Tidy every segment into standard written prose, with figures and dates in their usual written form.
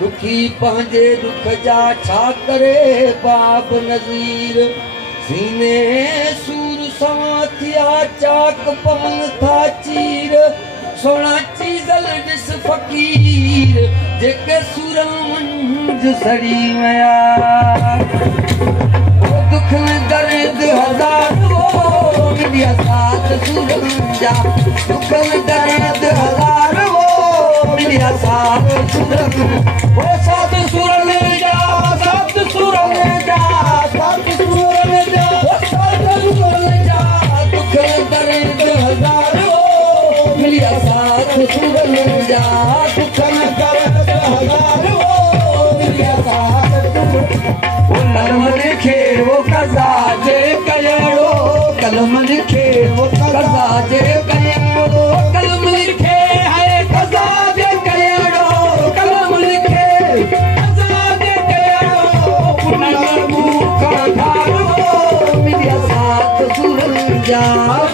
दुखी पंहिंजे दुख जा छा करे बाब नज़ीर सीने सूर सवां थिया चाक पवन था चीर सोना चीज़ल ॾिस फ़कीर जेके सूर मंझ सड़ी विया दुख में दर्द हज़ार मिलिया साथ सूरनि जा दुख में दर्द हज़ार मिलिया साथ सूरनि वो साथ सूरनि जा साथ सूरनि जा साथ सूरनि जा वो साथ सूरनि जा दुख में दर्द हज़ार मिलिया साथ सूरनि जा दुख में दर्द हज़ार मिलिया साथ वो नरम लिखे वो कज़ा जे कयड़ो कलम लिखे वो कज़ा जे कयड़ो कलम लिखे है कज़ा जे कयड़ो कलम लिखे कज़ा जे कयड़ो पुनरमू का धारो मिलिया साथ सूरनि जा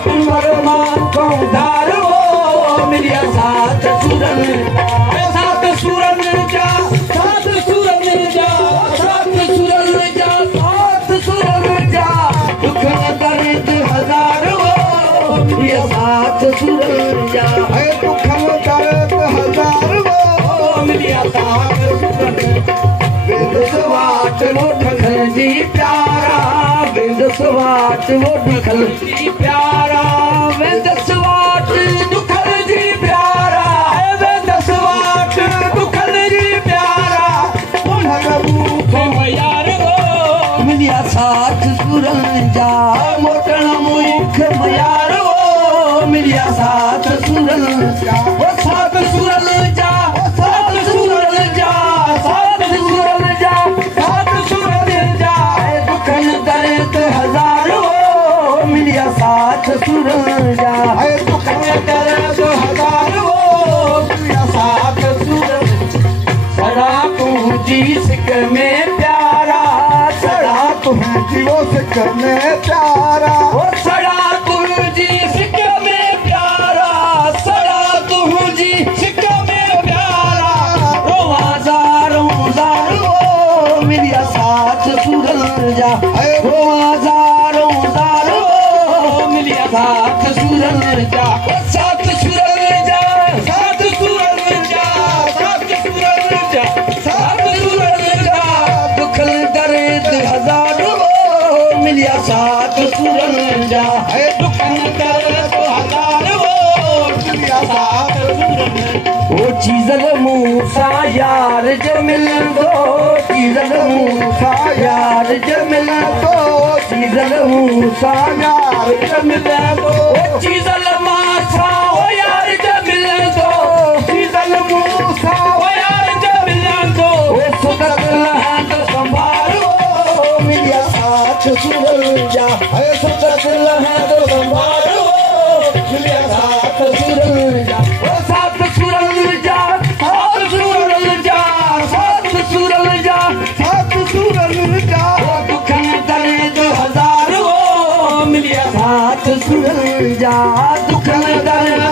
पुनरमा को धारो मिलिया साथ सूरनि साथ सूरनि जा साथ सूरनि जा साथ सूरनि जा साथ सूरनि जा दुख दर्द हज़ारो मिलिया साथ सूरनि जा दुख दर्द हज़ारो मिलिया साथ सूरनि बिंद सवाट वो ढखल जी प्यारा बिंद सवाट वो ढखल जी प्यारा बिंद सवाट दुखल जी प्यारा बिंद सवाट दुखल जी प्यारा उन्हनि यार मिलिया साथ सूरनि जा मोटण मुख मयारो मिलिया साथ सूरनि जा वो साथ सूरनि जा साथ सूरनि जा साथ सूरनि जा साथ सूरनि जा दुखन दर्द हज़ारो मिलिया साथ सूरनि जा दुखन दर्द हज़ारो मिलिया साथ सूरनि सड़ा तुझी सिक में प्यारा सड़ा तुझी वो सिक में प्यारा वो सड़ा तुझी सिक में प्यारा सड़ा तुझी सिक में प्यारा रोज़ारों ज़ारो मिलिया साथ सूरनि जा रोज़ारों ज़ारो मिलिया साथ सूरनि जा साथ सूरनि जा साथ सूरनि जा साथ सूरनि जा साथ सूरनि जा दुख दर्द हज़ारो मिलिया साथ सूरनि जा दुख दर्द हज़ारो मिलिया साथ सूरनि वो चीज़ल मूसा यार जो मिलंदो चीज़ल मूसा यार जो मिलंदो चीज़ल मूसा यार जो मिलंदो वो चीज़ल मूसा वो यार जो मिलंदो चीज़ल मूसा वो यार जो मिलंदो वो सुदत लहंद संभालो मिलिया साथ सूरनि जा सुदत लहंद संभालो मिलिया साथ सूरनि जा वो साथ सूरनि जा साथ सूरनि जा साथ सूरनि जा साथ सूरनि जा दुखन दर्द हज़ारो मिलिया साथ सूरनि जा दुखन दर्द